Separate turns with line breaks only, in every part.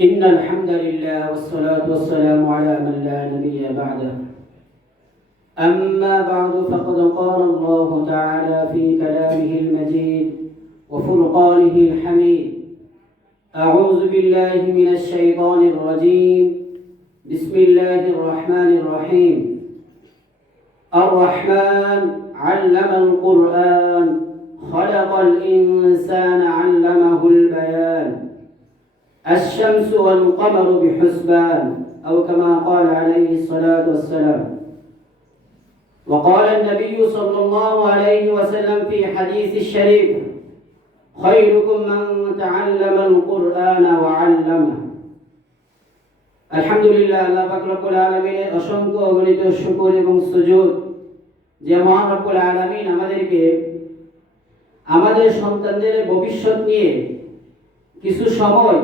إن الحمد لله والصلاة والسلام على من لا نبي بعده. أما بعد فقد قال الله تعالى في كلامه المجيد وفرقانه الحميد أعوذ بالله من الشيطان الرجيم. بسم الله الرحمن الرحيم. الرحمن علم القرآن خلق الإنسان علمه البيان. الشمس والقمر بحسبان أو كما قال عليه الصلاة والسلام وقال النبي صلى الله عليه وسلم في حديث الشريف خيركم من تعلم القرآن وعلمه আলহামদুলিল্লাহ আল্লাহ পাক রব্বুল আলামিনের অসংখ্য অগণিত শুকর এবং সুজুদ যে মহান রব্বুল আলামিন আমাদেরকে আমাদের সন্তানদের ভবিষ্যৎ নিয়ে কিছু সময়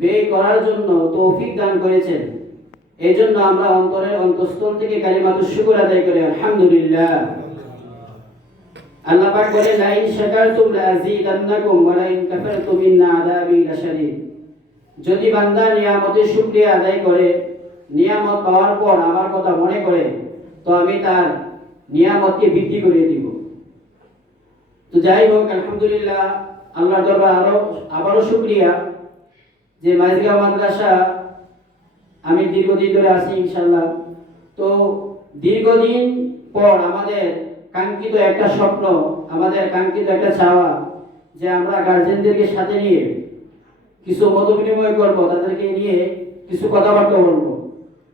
ব্যয় করার জন্য তৌফিক দান করেছেন। এই জন্য আমরা অন্তরের অন্তঃস্থল থেকে কালিমাতু শুকর আদায় করি, আলহামদুলিল্লাহ। আল্লাহ পাক বলে লাইন ওয়া লাইন কাফারতুম ইন্না আযাবি যদি বান্দা নিয়ামতের শুকরিয়া আদায় করে, নিয়ামত পাওয়ার পর আমার কথা মনে করে, তো আমি তার নিয়ামতকে বৃদ্ধি করে দিব। তো যাই হোক, আলহামদুলিল্লাহ আল্লাহ আরও, আবারও শুক্রিয়া। যে মাইজগাঁও মাদ্রাসা আমি দীর্ঘদিন ধরে আছি ইনশাল্লাহ তো দীর্ঘদিন পর আমাদের কাঙ্ক্ষিত একটা স্বপ্ন, আমাদের কাঙ্ক্ষিত একটা চাওয়া যে আমরা গার্জেনদেরকে সাথে নিয়ে কিছু মত বিনিময় করব, তাদেরকে নিয়ে কিছু কথাবার্তা বলব।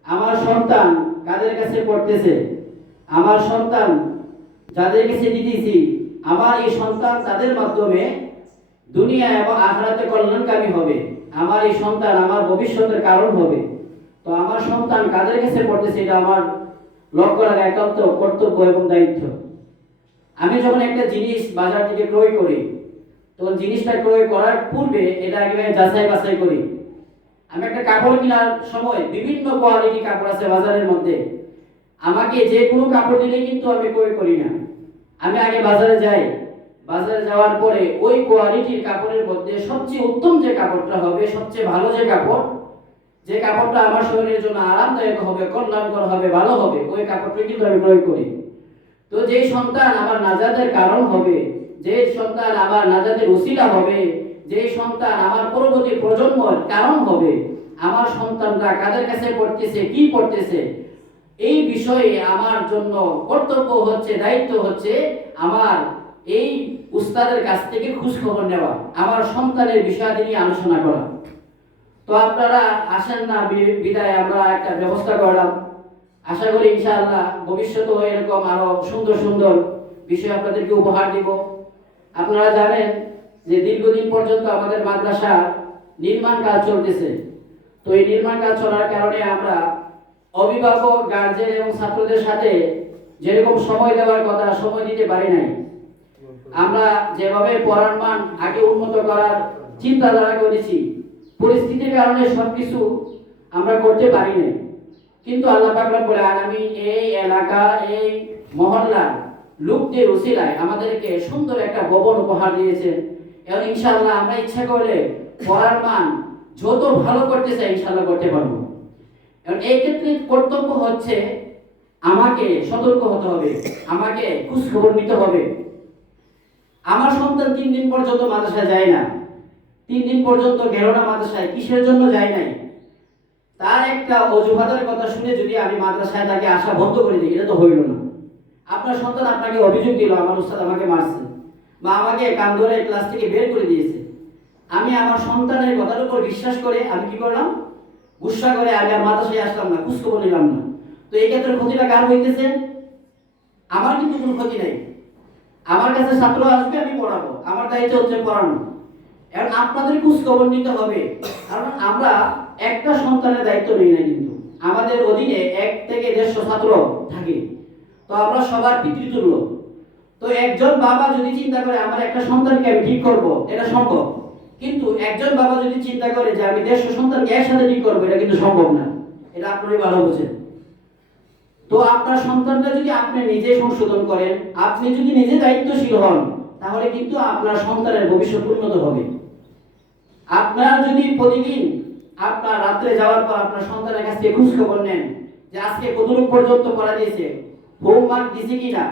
আমার সন্তান কাদের কাছে পড়তেছে? আমার সন্তান যাদের কাছে দিতেছি আমার এই সন্তান তাদের মাধ্যমে দুনিয়া এবং আখরাতে কল্যাণকামী হবে। আমার এই সন্তান আমার ভবিষ্যতের কারণ হবে। তো আমার সন্তান কাদের কাছে পড়তেছে এটা আমার লক্ষ্য রাখা একান্ত কর্তব্য এবং দায়িত্ব। আমি যখন একটা জিনিস বাজার থেকে ক্রয় করি, তখন জিনিসটা ক্রয় করার পূর্বে এটা একেবারে যাচাই বাছাই করি। আমি একটা কাপড় কেনার সময় বিভিন্ন কোয়ালিটি কাপড় আছে বাজারের মধ্যে। আমাকে যে কোনো কাপড় দিলে কিন্তু আমি ক্রয় করি না। আমি আগে বাজারে যাই বাজারে যাওয়ার পরে ওই কোয়ালিটির কাপড়ের মধ্যে সবচেয়ে উত্তম যে কাপড়টা হবে, সবচেয়ে ভালো যে কাপড়, যে কাপড়টা আমার শরীরের জন্য আরামদায়ক হবে, কল্যাণকর হবে, ভালো হবে, ওই কাপড়টা কিন্তু আমি ক্রয় করি। তো যে সন্তান আমার নাজাদের কারণ হবে যে সন্তান আমার নাজাদের উসিলা হবে যে সন্তান আমার পরবর্তী প্রজন্মের কারণ হবে, আমার সন্তানরা কাদের কাছে পড়তেছে, কি পড়তেছে, এই বিষয়ে আমার জন্য কর্তব্য হচ্ছে, দায়িত্ব হচ্ছে আমার এই উস্তাদের কাছ থেকে খোঁজ খবর নেওয়া, আমার সন্তানের বিষয়াদি নিয়ে আলোচনা করা। তো আপনারা আসেন না বিদায় আমরা একটা ব্যবস্থা করলাম। আশা করি ইনশাআল্লাহ ভবিষ্যতেও এরকম আরও সুন্দর সুন্দর বিষয় আপনাদেরকে উপহার দিব। আপনারা জানেন যে দীর্ঘদিন পর্যন্ত আমাদের মাদ্রাসা নির্মাণ কাজ চলতেছে। তো এই নির্মাণ কাজ চলার কারণে আমরা অভিভাবক গার্জেন এবং ছাত্রদের সাথে যেরকম সময় দেওয়ার কথা, সময় দিতে পারি নাই। আমরা যেভাবে পড়ার মান আগে উন্নত করার চিন্তাধারা করেছি পরিস্থিতির কারণে সবকিছু আমরা করতে পারি নাই কিন্তু আল্লাহ পাক রব্বুল আলামিন এই এলাকা, এই মহল্লা লোকদের উসিলায় আমাদেরকে সুন্দর একটা ভবন উপহার দিয়েছেন। এবং ইনশাআল্লাহ আমরা ইচ্ছা করলে পড়ার মান যত ভালো করতে চাই ইনশাআল্লাহ করতে পারব। এবং এই ক্ষেত্রে কর্তব্য হচ্ছে আমাকে সতর্ক হতে হবে, আমাকে খোঁজ খবর নিতে হবে। আমার সন্তান তিন দিন পর্যন্ত মাদ্রাসায় যায় না। তিন দিন পর্যন্ত গেল না মাদ্রাসায় কিসের জন্য যায় নাই? তার একটা অজুহাতের কথা শুনে যদি আমি মাদ্রাসায় তাকে আসা বন্ধ করে দিই, এটা তো হইল না। আপনার সন্তান আপনাকে অভিযোগ দিল, আমার উস্তাদ আমাকে মারছে বা আমাকে কান ধরে ক্লাস থেকে বের করে দিয়েছে। আমি আমার সন্তানের কথার উপর বিশ্বাস করে আমি কি করলাম? গুসা করে আগে আর মাদ্রাসায় আসলাম না, খোঁজখবর নিলাম না। তো এই ক্ষেত্রে ক্ষতিটা কার হইতেছে? আমার কিন্তু কোনো ক্ষতি নাই। আমার কাছে ছাত্র আসবে, আমি পড়াবো। আমার দায়িত্ব হচ্ছে পড়ানো। এখন আপনাদের খোঁজ খবর নিতে হবে। কারণ আমরা একটা সন্তানের দায়িত্ব নেই না কিন্তু। আমাদের অধীনে এক থেকে দেড়শো ছাত্র থাকে। তো আমরা সবার পিতৃতুল্য তো একজন বাবা যদি চিন্তা করে, আমার একটা সন্তানকে আমি ঠিক করব এটা সম্ভব। কিন্তু একজন বাবা যদি চিন্তা করে যে, আমি দেড়শো সন্তানকে একসাথে ঠিক করব এটা কিন্তু সম্ভব না। এটা আপনারই ভালো বোঝেন। তো আপনার সন্তানটা যদি আপনি নিজে সংশোধন করেন, আপনি যদি নিজে দায়িত্বশীল হন, তাহলে কিন্তু আপনার সন্তানের ভবিষ্যৎ উন্নত হবে। আপনার যদি প্রতিদিন আপনার রাত্রে যাওয়ার পর আপনার সন্তানের কাছ থেকে খোঁজ খবর নেন যে আজকে কতটুকু পর্যন্ত পড়া দিয়েছে হোমওয়ার্ক দিছে কিনা,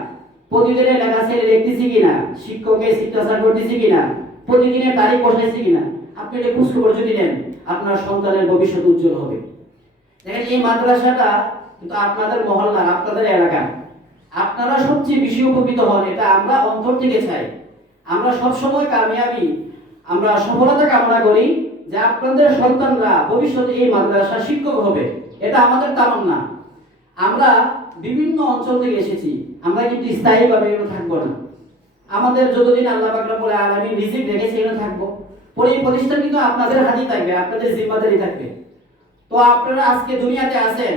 প্রতিদিনের লেখা ছেড়ে লিখতেছি কিনা, শিক্ষকে শিক্ষাচার করতেছি কিনা, প্রতিদিনের তারিখ বসাইছি কিনা, আপনি এটা খোঁজ খবর যদি নেন, আপনার সন্তানের ভবিষ্যৎ উজ্জ্বল হবে। দেখেন, এই মাদ্রাসাটা কিন্তু আপনাদের মহল্লার আপনাদের এলাকা আপনারা সবচেয়ে বেশি উপকৃত হন, এটা আমরা অন্তর থেকে চাই। আমরা সবসময় কামিয়াবি, আমরা সফলতা কামনা করি যে আপনাদের সন্তানরা ভবিষ্যতে এই মাদ্রাসা শিক্ষক হবে। এটা আমাদের তামান্না। আমরা বিভিন্ন অঞ্চল থেকে এসেছি, আমরা কিন্তু স্থায়ীভাবে এখানে থাকব না। আমাদের যতদিন আল্লাহ পাক রব্বুল আলামিন রিজিক রেখেছে, এখানে থাকব। পরে এই প্রতিষ্ঠান কিন্তু আপনাদের হাতেই থাকবে, আপনাদের জিম্মাদারি থাকবে। তো আপনারা আজকে দুনিয়াতে আছেন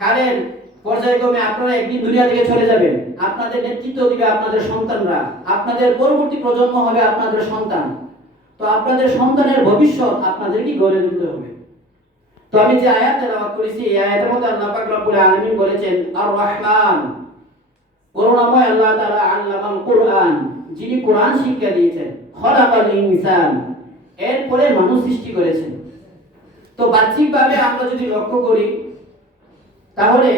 কারের পর্যায়ক্রমে আপনারা একদিন দুনিয়া থেকে চলে যাবেন। আপনাদের নেতৃত্ব দিবে আপনাদের সন্তানরা। আপনাদের পরবর্তী প্রজন্ম হবে আপনাদের সন্তান। তো আপনাদের সন্তানের ভবিষ্যৎ আপনাদেরকে গড়ে তুলতে হবে? তো আমি যে আয়াত তেলাওয়াত করেছি, এই আয়াতের মধ্যে আল্লাহ পাক রব্বুল আলামিন বলেছেন আর রহমান করুণাময় আল্লাহ তাআলা আল্লামাল কোরআন, যিনি কোরআন শিক্ষা দিয়েছেন, খলাকাল ইনসান। এরপরে মানুষ সৃষ্টি করেছেন। তো বাহ্যিকভাবে আমরা যদি লক্ষ্য করি তাহলে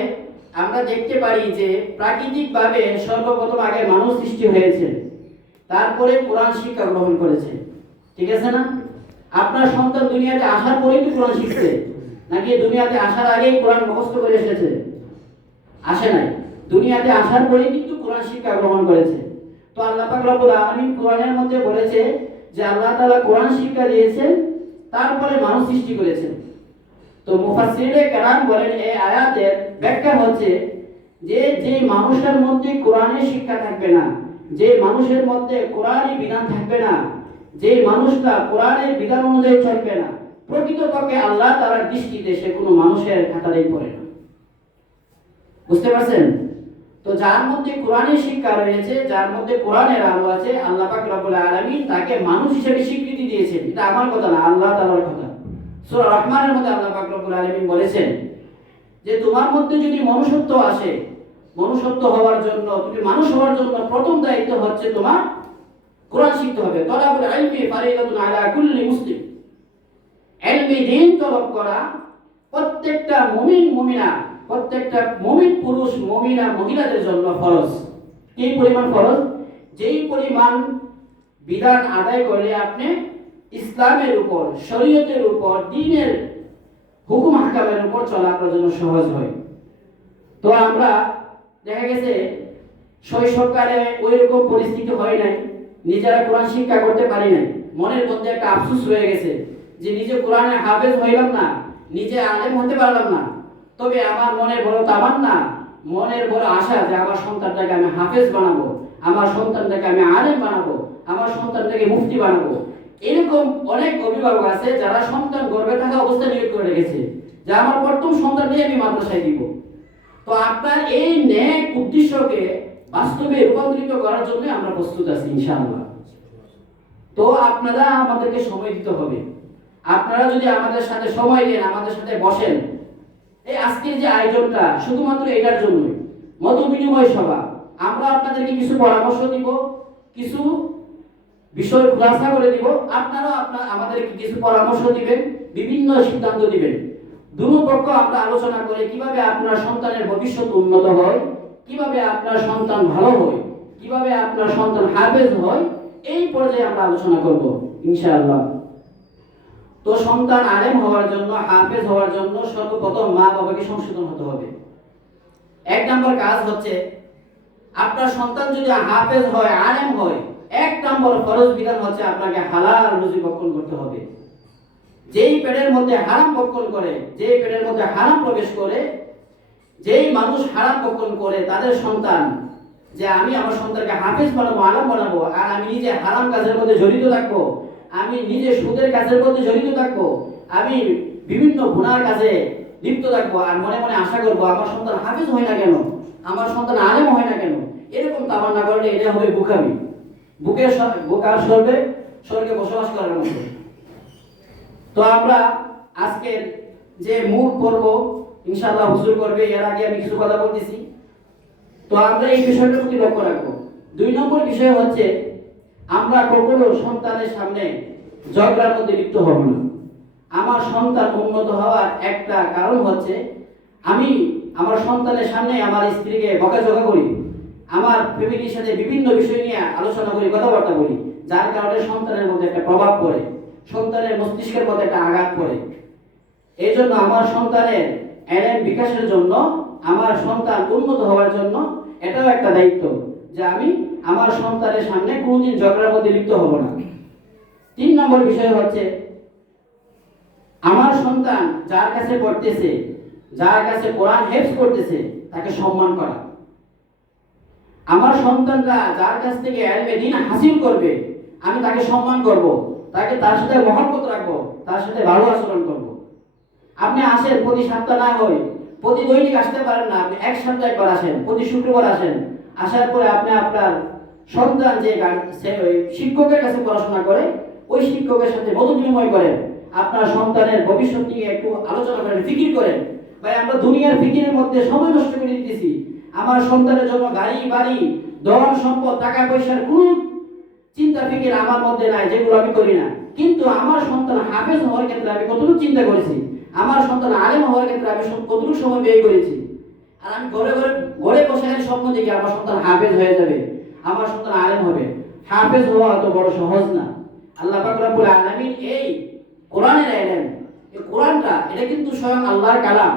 আমরা দেখতে পারি যে প্রাকৃতিকভাবে সর্বপ্রথম আগে মানুষ সৃষ্টি হয়েছে। তারপরে কোরআন শিক্ষা গ্রহণ করেছে। ঠিক আছে না? আপনার সন্তান দুনিয়াতে আসার পরেই তো কোরআন শিখছে। নাকি দুনিয়াতে আসার আগেই কোরআন মুখস্থ করে এসেছে? আসে নাই। দুনিয়াতে আসার পরেই কিন্তু কোরআন শিক্ষা গ্রহণ করেছে। তো আল্লাহ পাক রব্বুল আলামিন কোরআনের মধ্যে বলেছে যে আল্লাহ তাআলা কোরআন শিক্ষা দিয়েছেন, তারপরে মানুষ সৃষ্টি করেছেন তো মুফাসসিরে কেরাম বলেন, এই আয়াতের ব্যাখ্যা হচ্ছে যে যে মানুষের মধ্যে কোরআনের শিক্ষা থাকবে না যে মানুষের মধ্যে কোরআনই বিধান থাকবে না যে মানুষটা কোরআনের বিধান অনুযায়ী চলবে না, প্রকৃতপক্ষে আল্লাহ তাআলার দৃষ্টিতে সে কোনো মানুষের খাতারেই পড়ে না। বুঝতে পারছেন? তো যার মধ্যে কোরআনের শিক্ষা রয়েছে, যার মধ্যে কোরআনের আলো আছে, আল্লাহ পাক রব্বুল আলামিন তাকে মানুষ হিসেবে স্বীকৃতি দিয়েছেন। এটা আমার কথা না, আল্লাহ তাআলার কথা। সূরা রহমানের মধ্যে আল্লাহ পাক রব্বুল আলামিন বলেছেন যে তোমার মধ্যে যদি মনুষ্যত্ব আসে, মনুষ্যত্ব হওয়ার জন্য, তুমি মানুষ হওয়ার জন্য প্রথম দায়িত্ব হচ্ছে তোমার কোরআন শিখতে হবে। তলাবুল ইলমি ফারিদাতুন আলা কুল্লি মুসলিম। ইলমি দিন তলব করা, প্রত্যেকটা মুমিন, মুমিনা, প্রত্যেকটা মুমিন পুরুষ, মুমিনা, মহিলাদের জন্য ফরজ। কি পরিমাণ ফরজ? যেই পরিমাণ বিধান আদায় করলে আপনি ইসলামের উপর, শরীয়তের উপর দ্বীনের হুকুম হাকামের উপর চলা আপনার জন্য সহজ হয়। তো আমরা দেখা গেছে শৈশবকালে ওই রকম পরিস্থিতি হয় নাই, নিজেরা কোরআন শিক্ষা করতে পারি নাই। মনের মধ্যে একটা আফসোস রয়ে গেছে যে নিজে কোরআনে হাফেজ হইলাম না, নিজে আলেম হতে পারলাম না। তবে আমার মনের বড় তামান্না, মনের বড় আশা যে আমার সন্তানটাকে আমি হাফেজ বানাবো, আমার সন্তানটাকে আমি আলেম বানাবো, আমার সন্তানটাকে মুফতি বানাবো। এরকম অনেক অভিভাবক আছে যারা সন্তান গর্ভে থাকা অবস্থায় নিয়োগ করে রেখেছে, যে আমার প্রথম সন্তানকে আমি মাদ্রাসায় দিব। তো আপনার এই ন্যাক উদ্দেশ্যকে বাস্তবে রূপান্তরিত করার জন্য আমরা প্রস্তুত আছি, ইনশাআল্লাহ। তো আপনারা আমাদেরকে সময় দিতে হবে। আপনারা যদি আমাদের সাথে সময় দেন, আমাদের সাথে বসেন, এই আজকের যে আয়োজনটা শুধুমাত্র এটার জন্যই মত বিনিময় সভা। আমরা আপনাদেরকে কিছু পরামর্শ দিব, কিছু বিষয় খুলাসা করে দিব। আপনারা আপনার আমাদেরকে কিছু পরামর্শ দিবেন, বিভিন্ন সিদ্ধান্ত দিবেন। দুপক্ষ আমরা আলোচনা করে কীভাবে আপনার সন্তানের ভবিষ্যৎ উন্নত হয়, কীভাবে আপনার সন্তান ভালো হয়, কীভাবে আপনার সন্তান হাফেজ হয়, এই পর্যায়ে আমরা আলোচনা করব, ইনশাআল্লাহ। তো সন্তান আলেম হওয়ার জন্য, হাফেজ হওয়ার জন্য সর্বপ্রথম মা বাবাকে সংশোধন হতে হবে। এক নম্বর কাজ হচ্ছে, আপনার সন্তান যদি হাফেজ হয়, আলেম হয় এক নম্বর ফরজ বিধান হচ্ছে আপনাকে হালাল রুজি বক্ষণ করতে হবে। যেই পেটের মধ্যে হারাম বক্ষণ করে, যেই পেটের মধ্যে হারাম প্রবেশ করে, যেই মানুষ হারাম বক্ষণ করে, তাদের সন্তান, যে আমি আমার সন্তানকে হাফেজ বানাবো, আলম বানাবো, আর আমি নিজে হারাম কাজের মধ্যে জড়িত থাকব, আমি নিজে সুদের কাজের মধ্যে জড়িত থাকব, আমি বিভিন্ন গুণার কাজে লিপ্ত থাকব, আর মনে মনে আশা করব, আমার সন্তান হাফেজ হয় না কেন? আমার সন্তান আলেম হয় না কেন? এরকম তামান্না করলে এটা হবে বুকামি। বুকের স- বুকার সর্বে স্বর্গে বসবাস করার মতো। তো আমরা আজকের যে মূল পর্ব, ইনশাআল্লাহ হুজুর করবে, এর আগে আমি কিছু কথা বলতেছি। তো আমরা এই বিষয়টার প্রতি লক্ষ্য রাখব। দুই নম্বর বিষয় হচ্ছে, আমরা কখনো সন্তানের সামনে ঝগড়ার মধ্যে লিপ্ত হব না। আমার সন্তান উন্নত হওয়ার একটা কারণ হচ্ছে, আমি আমার সন্তানের সামনে আমার স্ত্রীকে বকাঝকা করি। আমার ফ্যামিলির সাথে বিভিন্ন বিষয় নিয়ে আলোচনা করি, কথাবার্তা বলি, যার কারণে সন্তানের মধ্যে একটা প্রভাব পড়ে, সন্তানের মস্তিষ্কের মধ্যে একটা আঘাত পড়ে। এই জন্য আমার সন্তানের এলএম বিকাশের জন্য, আমার সন্তান উন্নত হওয়ার জন্য এটাও একটা দায়িত্ব যে আমি আমার সন্তানের সামনে কোনোদিন ঝগড়ার মধ্যে লিপ্ত হব না। তিন নম্বর বিষয় হচ্ছে, আমার সন্তান যার কাছে পড়তেছে, যার কাছে কোরআন হেফজ করতেছে, তাকে সম্মান করা। আমার সন্তানরা যার কাছ থেকে এলমে দিন হাসিল করবে, আমি তাকে সম্মান করব, তাকে তার সাথে মহব্বত রাখব, তার সাথে ভালো আচরণ করব। আপনি আসেন, প্রতি সপ্তাহ না হয়, প্রতি দৈনিক আসতে পারেন না, আপনি এক সপ্তাহে একবার আসেন, প্রতি শুক্রবার আসেন। আসার পরে আপনি আপনার সন্তান যে শিক্ষকের কাছে পড়াশোনা করে, ওই শিক্ষকের সাথে মত বিনিময় করেন। আপনার সন্তানের ভবিষ্যৎ নিয়ে একটু আলোচনা করেন, ফিকির করেন। ভাই, আমরা দুনিয়ার ফিকিরের মধ্যে সময় নষ্ট করে দিতেছি। আমার সন্তানের জন্য গাড়ি, বাড়ি, ধন সম্পদ, টাকা পয়সার কোন চিন্তা ফিকির আমার মধ্যে নাই, যেগুলো আমি করি না। কিন্তু আমার সন্তান হাফেজ হওয়ার ক্ষেত্রে আমি কতটুকু চিন্তা করেছি? আমার সন্তান আলেম হওয়ার ক্ষেত্রে আমি কতটুকু সময় ব্যয় করেছি? আর আমি ঘরে ঘরে ঘরে বসে স্বপ্ন দেখি আমার সন্তান হাফেজ হয়ে যাবে, আমার সন্তান আলেম হবে। হাফেজ হওয়া অত বড় সহজ না। আল্লাহ পাক রব্বুল আলামিন এই কোরআনের এলেন এই কোরআনটা, এটা কিন্তু স্বয়ং আল্লাহর কালাম।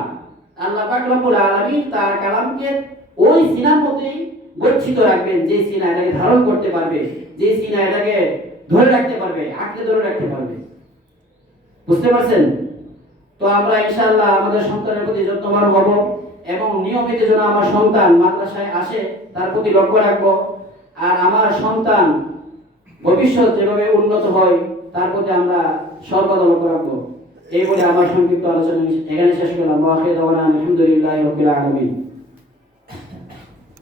আল্লাহ পাক রব্বুল আলামিন তার কালামকে ওই সিনার মধ্যেই গচ্ছিত রাখবেন, যে সিনা এটাকে ধারণ করতে পারবে, যে সিনা এটাকে ধরে রাখতে পারবে, আঁকড়ে ধরে রাখতে পারবে। বুঝতে পারছেন? তো আমরা ইনশাআল্লাহ আমাদের সন্তানের প্রতি যত্নবান হব এবং নিয়মিত যেন আমার সন্তান মাদ্রাসায় আসে, তার প্রতি লক্ষ্য রাখব। আর আমার সন্তান ভবিষ্যৎ যেভাবে উন্নত হয়, তার প্রতি আমরা সর্বদা লক্ষ্য রাখব। এই বলে আমার সংক্ষিপ্ত আলোচনা এখানে শেষ করলাম। আলহামদুলিল্লাহ রবিল আলমিন।